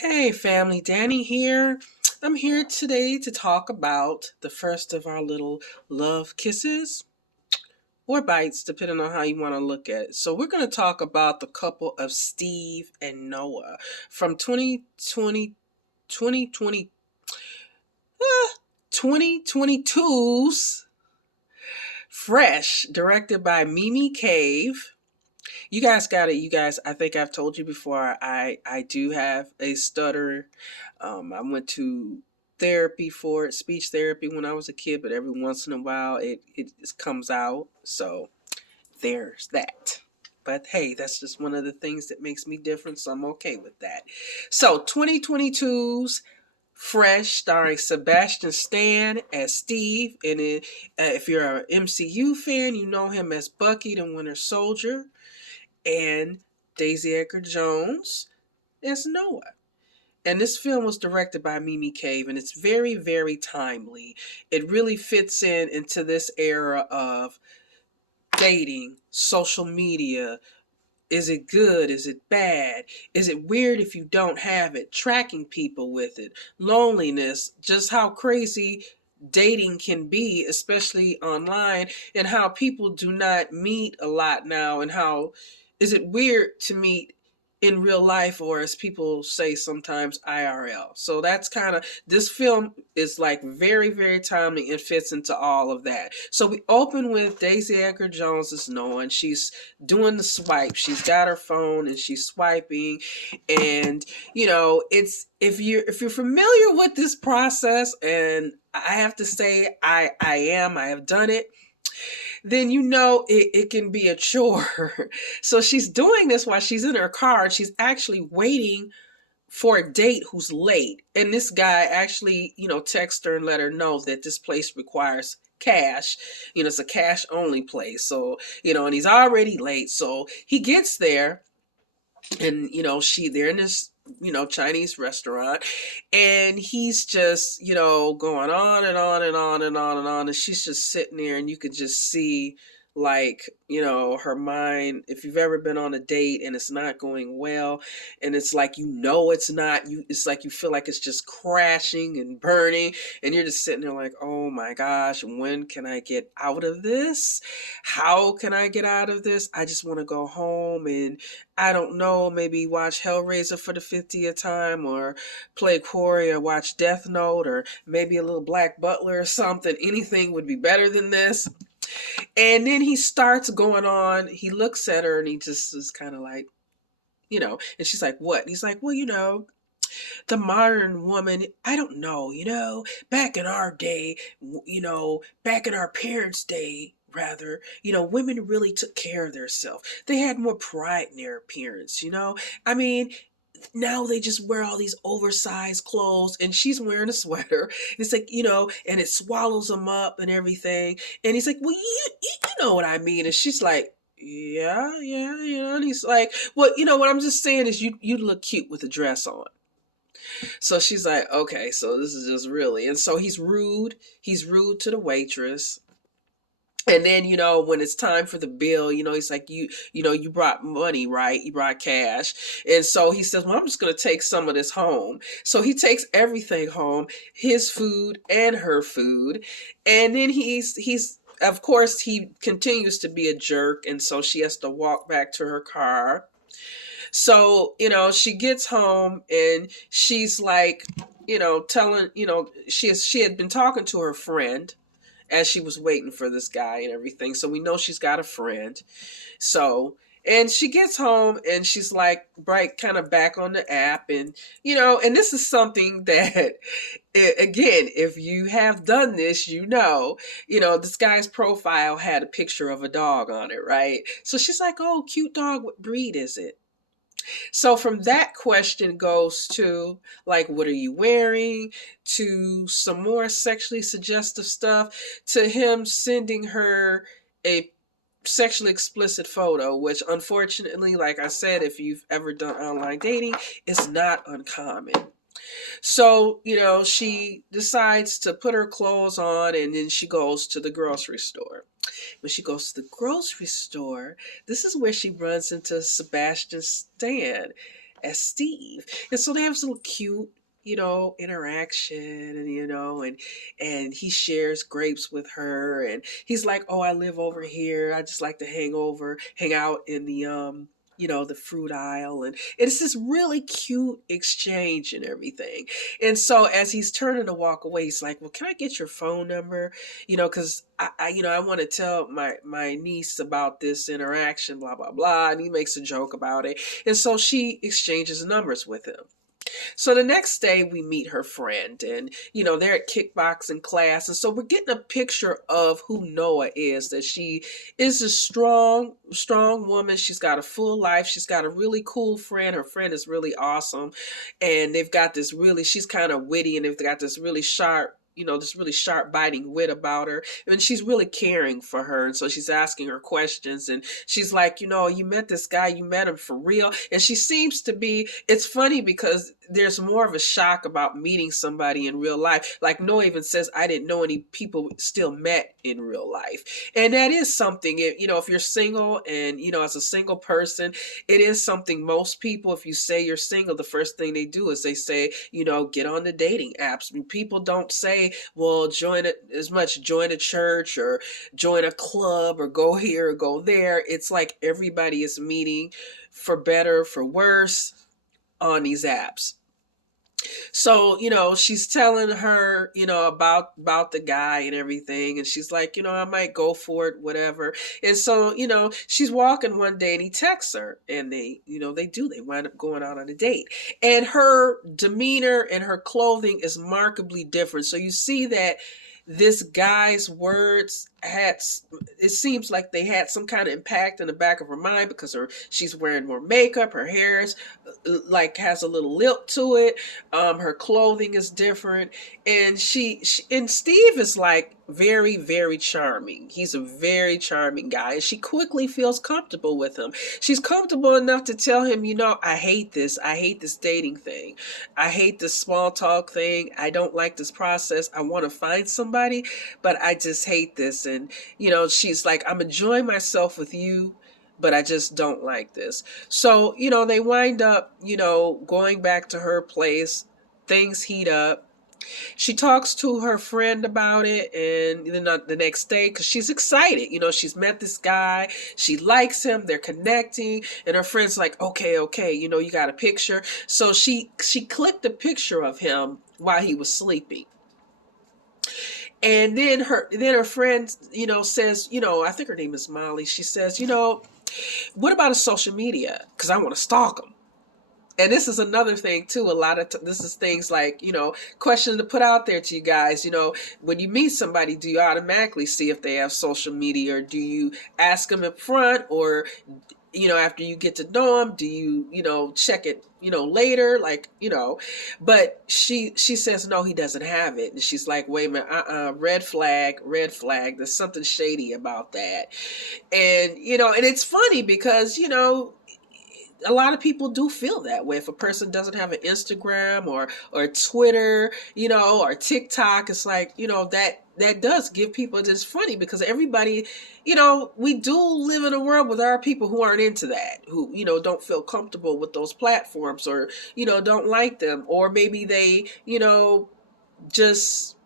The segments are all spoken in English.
Hey family, Danny here. I'm here today to talk about the first of our little love kisses or bites, depending on how you want to look at it. So, we're going to talk about the couple of Steve and Noah from 2020, 2022's Fresh, directed by Mimi Cave. You guys got it. You guys, I think I've told you before, I do have a stutter. I went to therapy for it, speech therapy when I was a kid, but every once in a while it just comes out. So there's that. But hey, that's just one of the things that makes me different, so I'm okay with that. So 2022's Fresh, starring Sebastian Stan as Steve, and if you're an MCU fan, you know him as Bucky the Winter Soldier, and Daisy Edgar-Jones as Noah. And this film was directed by Mimi Cave, and it's very, very timely. It really fits into this era of dating, social media. Is it good? Is it bad? Is it weird if you don't have it? Tracking people with it. Loneliness. Just how crazy dating can be, especially online, and how people do not meet a lot now, and how is it weird to meet in real life, or as people say sometimes, IRL. So that's kind of, this film is like very, very timely and fits into all of that. So we open with Daisy Edgar-Jones as Noah, and she's doing the swipe. She's got her phone and she's swiping, and it's, if you're familiar with this process, and I have to say I have done it, then it can be a chore. So she's doing this while she's in her car, and she's actually waiting for a date who's late. And this guy actually, texts her and let her know that this place requires cash. It's a cash only place. So, and he's already late. So he gets there, and they're in this Chinese restaurant, and he's just going on and on and on and on and on, and she's just sitting there, and you could just see, like, her mind. If you've ever been on a date and it's not going well, and it's like, it's like you feel like it's just crashing and burning, and you're just sitting there like, oh my gosh, when can I get out of this? How can I get out of this? I just want to go home and, I don't know, maybe watch Hellraiser for the 50th time, or play Quarry, or watch Death Note, or maybe a little Black Butler or something. Anything would be better than this. And then he starts going on. He looks at her and he just is kind of like, and she's like, what? And he's like, well, the modern woman, I don't know, back in our day, back in our parents' day, rather, women really took care of themselves. They had more pride in their appearance. I mean, now they just wear all these oversized clothes, and she's wearing a sweater, and it's like, and it swallows them up and everything. And he's like, well, you know what I mean. And she's like, yeah, yeah, and he's like, well, what I'm just saying is you look cute with a dress on. So she's like, okay, so this is just really. And so he's rude. He's rude to the waitress. And then, when it's time for the bill, he's like, you brought money, right? You brought cash. And so he says, well, I'm just going to take some of this home. So he takes everything home, his food and her food. And then of course, he continues to be a jerk. And so she has to walk back to her car. So, she gets home, and she's like, telling, she had been talking to her friend as she was waiting for this guy and everything. So we know she's got a friend. So, and she gets home, and she's like, right, kind of back on the app. And, and this is something that, again, if you have done this, this guy's profile had a picture of a dog on it, right? So she's like, oh, cute dog. What breed is it? So from that question goes to, like, what are you wearing? To some more sexually suggestive stuff, to him sending her a sexually explicit photo, which unfortunately, like I said, if you've ever done online dating, is not uncommon. So, she decides to put her clothes on, and then she goes to the grocery store. When she goes to the grocery store, this is where she runs into Sebastian Stan. as Steve. And so they have this little cute, interaction, and and he shares grapes with her, and he's like, "Oh, I live over here. I just like to hang out in the the fruit aisle." And it's this really cute exchange and everything. And so as he's turning to walk away, he's like, "Well, can I get your phone number? Because I want to tell my niece about this interaction, blah blah blah." And he makes a joke about it, and so she exchanges numbers with him. So the next day we meet her friend, and they're at kickboxing class, and so we're getting a picture of who Noa is, that she is a strong woman. She's got a full life. She's got a really cool friend. Her friend is really awesome, and they've got this really, she's kind of witty, and they've got this really sharp, this really sharp biting wit about her. And she's really caring for her. And so she's asking her questions, and she's like, you met this guy, you met him for real. And she seems to be, it's funny because there's more of a shock about meeting somebody in real life. Like Noah even says, I didn't know any people still met in real life. And that is something, if you're single and, as a single person, it is something most people, if you say you're single, the first thing they do is they say, get on the dating apps. I mean, people don't say, well, join a church or join a club or go here or go there. It's like everybody is meeting for better, for worse on these apps. So, she's telling her, about the guy and everything. And she's like, I might go for it, whatever. And so, she's walking one day and he texts her, and they wind up going out on a date. And her demeanor and her clothing is markedly different. So you see that this guy's words it seems like they had some kind of impact in the back of her mind, because she's wearing more makeup, her hair is like has a little lip to it, her clothing is different, and she and Steve is like very, very charming. He's a very charming guy, and she quickly feels comfortable with him. She's comfortable enough to tell him, I hate this dating thing, I hate this small talk thing, I don't like this process, I want to find somebody, but I just hate this. And she's like, I'm enjoying myself with you, but I just don't like this. So they wind up going back to her place. Things heat up. She talks to her friend about it, and then the next day, because she's excited, she's met this guy, she likes him, they're connecting, and her friend's like, okay, you got a picture. So she clicked a picture of him while he was sleeping. And then her friend, says, I think her name is Molly. She says, what about his social media? Because I want to stalk him. And this is another thing too. A lot of this is things like, questions to put out there to you guys. When you meet somebody, do you automatically see if they have social media, or do you ask them up front, or after you get to know them, do you check it later, like but she says no, he doesn't have it. And she's like, wait a minute, red flag, there's something shady about that. And and it's funny because a lot of people do feel that way. If a person doesn't have an Instagram or Twitter, or TikTok, it's like, that does give people, it's funny because everybody, we do live in a world with our people who aren't into that, who, don't feel comfortable with those platforms, or, don't like them, or maybe they, just,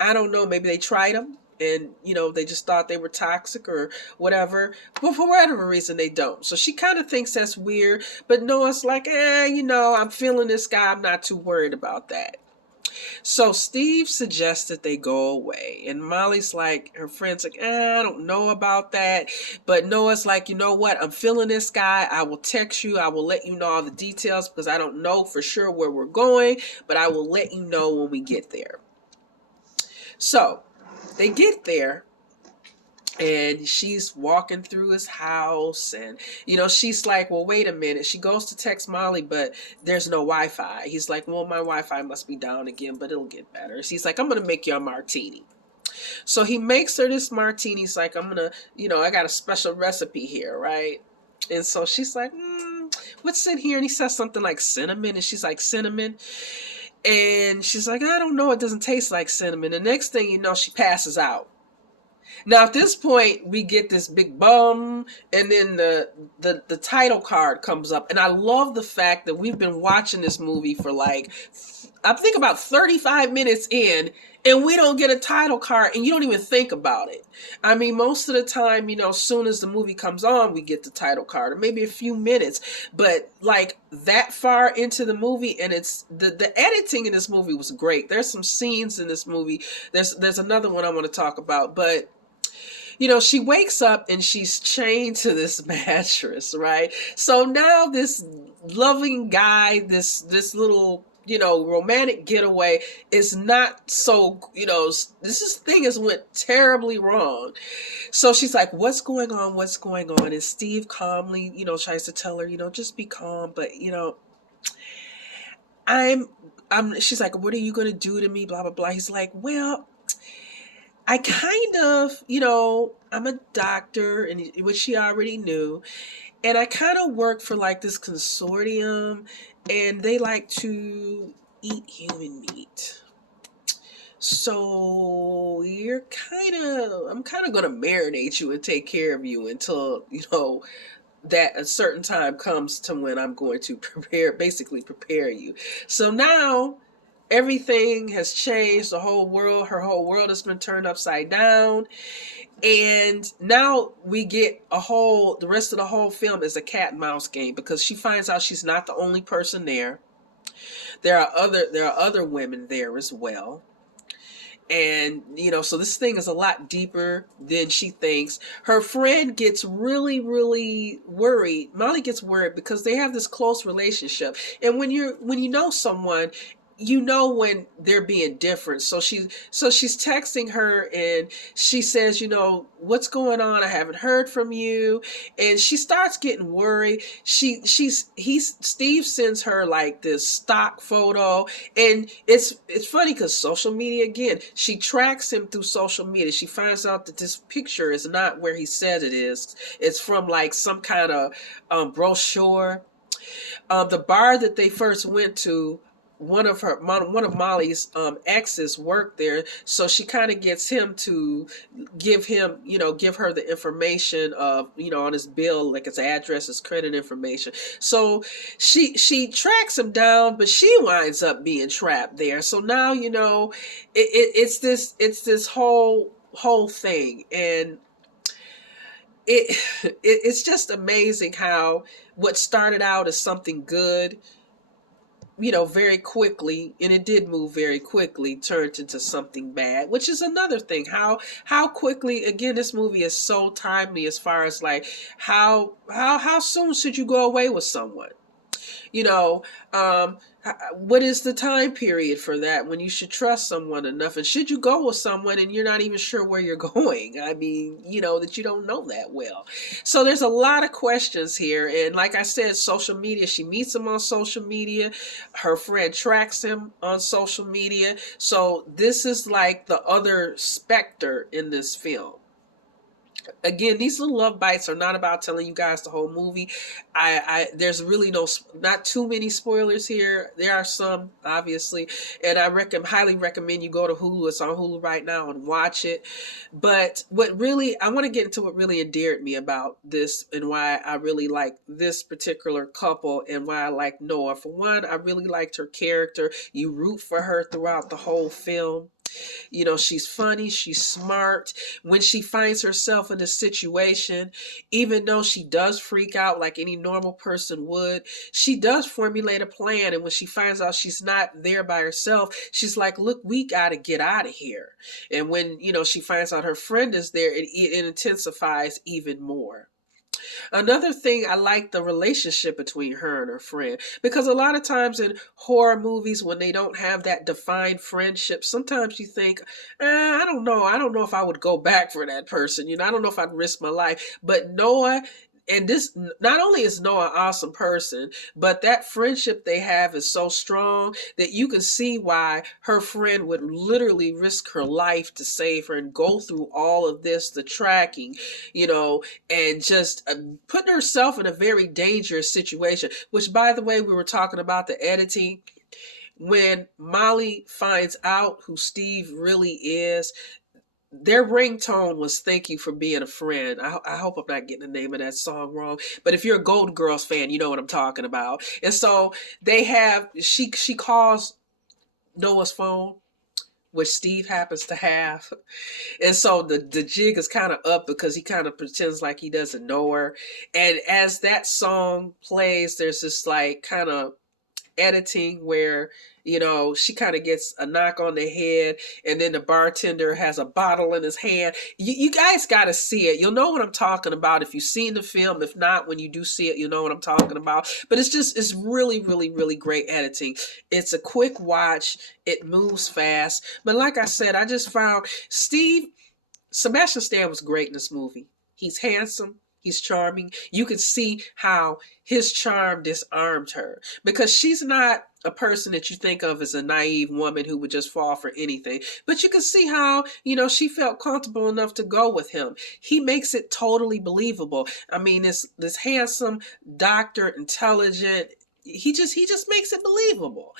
I don't know, maybe they tried them and they just thought they were toxic or whatever, but for whatever reason they don't. So she kind of thinks that's weird, but Noah's like, I'm feeling this guy, I'm not too worried about that. So Steve suggested they go away, and Molly's like, her friend's like, I don't know about that, but Noah's like, you know what, I'm feeling this guy, I will text you, I will let you know all the details, because I don't know for sure where we're going, but I will let you know when we get there. So they get there, and she's walking through his house, and she's like, well, wait a minute. She goes to text Molly, but there's no Wi-Fi. He's like, well, my Wi-Fi must be down again, but it'll get better. She's like, I'm gonna make you a martini. So he makes her this martini. He's like, I'm gonna, I got a special recipe here, right? And so she's like, what's in here? And he says something like cinnamon, and she's like, cinnamon? And she's like, I don't know, it doesn't taste like cinnamon. The next thing you know, she passes out. Now at this point we get this big bum, and then the title card comes up, and I love the fact that we've been watching this movie for like, I think about 35 minutes in, and we don't get a title card, and you don't even think about it. I mean, most of the time, as soon as the movie comes on, we get the title card, or maybe a few minutes. But like that far into the movie, and it's the editing in this movie was great. There's some scenes in this movie. There's another one I want to talk about, but she wakes up and she's chained to this mattress, right? So now this loving guy, this little, romantic getaway is not so, this thing has went terribly wrong. So she's like, what's going on? What's going on? And Steve calmly, tries to tell her, just be calm. But, she's like, what are you going to do to me? Blah, blah, blah. He's like, well, I kind of, I'm a doctor, and which she already knew, and I kind of work for like this consortium, and they like to eat human meat. So I'm kind of gonna marinate you and take care of you until that a certain time comes to when I'm going to basically prepare you. So now everything has changed. Her whole world has been turned upside down. And now we get the rest of the whole film is a cat and mouse game, because she finds out she's not the only person there. There are other women there as well. And, so this thing is a lot deeper than she thinks. Her friend gets really, really worried. Molly gets worried because they have this close relationship. And when you know someone, when they're being different. So she's texting her, and she says, what's going on? I haven't heard from you. And she starts getting worried. Steve sends her like this stock photo, and it's funny because social media again, she tracks him through social media. She finds out that this picture is not where he says it is. It's from like some kind of brochure. The bar that they first went to, one of Molly's exes worked there, so she kind of gets him to give her the information of on his bill, like his address, his credit information. So she tracks him down, but she winds up being trapped there. So now it's this whole thing, and it's just amazing how what started out as something good, very quickly, and it did move very quickly, turned into something bad, which is another thing. How quickly, again, this movie is so timely as far as like how soon should you go away with someone? You know, um, what is the time period for that when you should trust someone enough? And should you go with someone and you're not even sure where you're going? I mean, that you don't know that well. So there's a lot of questions here. And like I said, social media, she meets him on social media. Her friend tracks him on social media. So this is like the other specter in this film. Again, these little love bites are not about telling you guys the whole movie. There's really not too many spoilers here. There are some, obviously, and I highly recommend you go to Hulu. It's on Hulu right now and watch it. But I want to get into what really endeared me about this, and why I really like this particular couple, and why I like Noa. For one, I really liked her character. You root for her throughout the whole film. She's funny, she's smart. When she finds herself in a situation, even though she does freak out like any normal person would, she does formulate a plan. And when she finds out she's not there by herself, she's like, look, we got to get out of here. And when, she finds out her friend is there, it intensifies even more. Another thing, I like the relationship between her and her friend, because a lot of times in horror movies, when they don't have that defined friendship, sometimes you think, I don't know if I would go back for that person. I don't know if I'd risk my life. But Noa, and this, not only is Noa an awesome person, but that friendship they have is so strong that you can see why her friend would literally risk her life to save her, and go through all of this, the tracking, and just putting herself in a very dangerous situation. Which, by the way, we were talking about the editing. When Molly finds out who Steve really is, their ringtone was "Thank You for Being a Friend." I hope I'm not getting the name of that song wrong, but if you're a Golden Girls fan, you know what I'm talking about. And so they have, she calls Noah's phone, which Steve happens to have. And so the jig is kind of up because he kind of pretends like he doesn't know her. And as that song plays, there's this like kind of editing where, you know, she kind of gets a knock on the head, and then the bartender has a bottle in his hand. You guys got to see it. You'll know what I'm talking about if you've seen the film. If not, when you do see it, you'll know what I'm talking about. But it's really, really, really great editing. It's a quick watch. It moves fast. But like I said, I just found Sebastian Stan was great in this movie. He's handsome. He's charming. You can see how his charm disarmed her, because she's not a person that you think of as a naive woman who would just fall for anything. But you can see how, you know, she felt comfortable enough to go with him. He makes it totally believable. I mean, this handsome doctor, intelligent, he just makes it believable.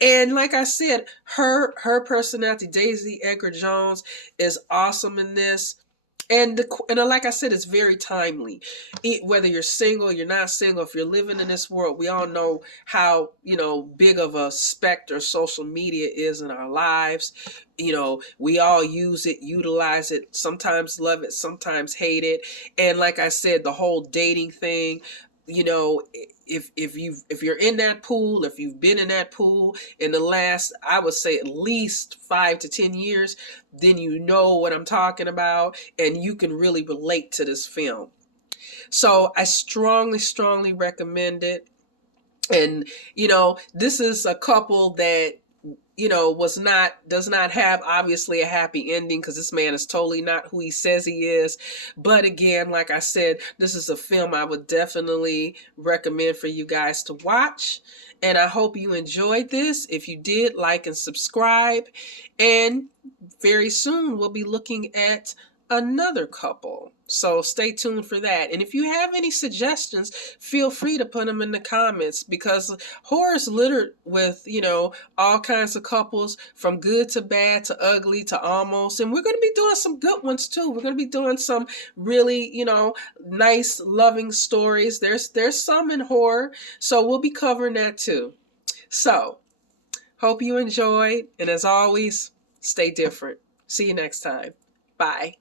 And like I said, her personality, Daisy Edgar-Jones, is awesome in this. And like I said, it's very timely. Whether you're single, you're not single, if you're living in this world, we all know how, you know, big of a specter social media is in our lives. You know, we all use it, utilize it, sometimes love it, sometimes hate it. And like I said, the whole dating thing, you know, if you're in that pool, if you've been in that pool in the last, I would say, at least 5 to 10 years, then you know what I'm talking about, and you can really relate to this film. So I strongly, strongly recommend it. And, you know, this is a couple that, you know, does not have obviously a happy ending, because this man is totally not who he says he is. But again, like I said, this is a film I would definitely recommend for you guys to watch. And I hope you enjoyed this. If you did, like and subscribe. And very soon we'll be looking at another couple. So stay tuned for that. And if you have any suggestions, feel free to put them in the comments, because horror is littered with, you know, all kinds of couples, from good to bad to ugly to almost. And we're going to be doing some good ones too. We're going to be doing some really, you know, nice, loving stories. There's some in horror, so we'll be covering that too. So hope you enjoyed. And as always, stay different. See you next time. Bye.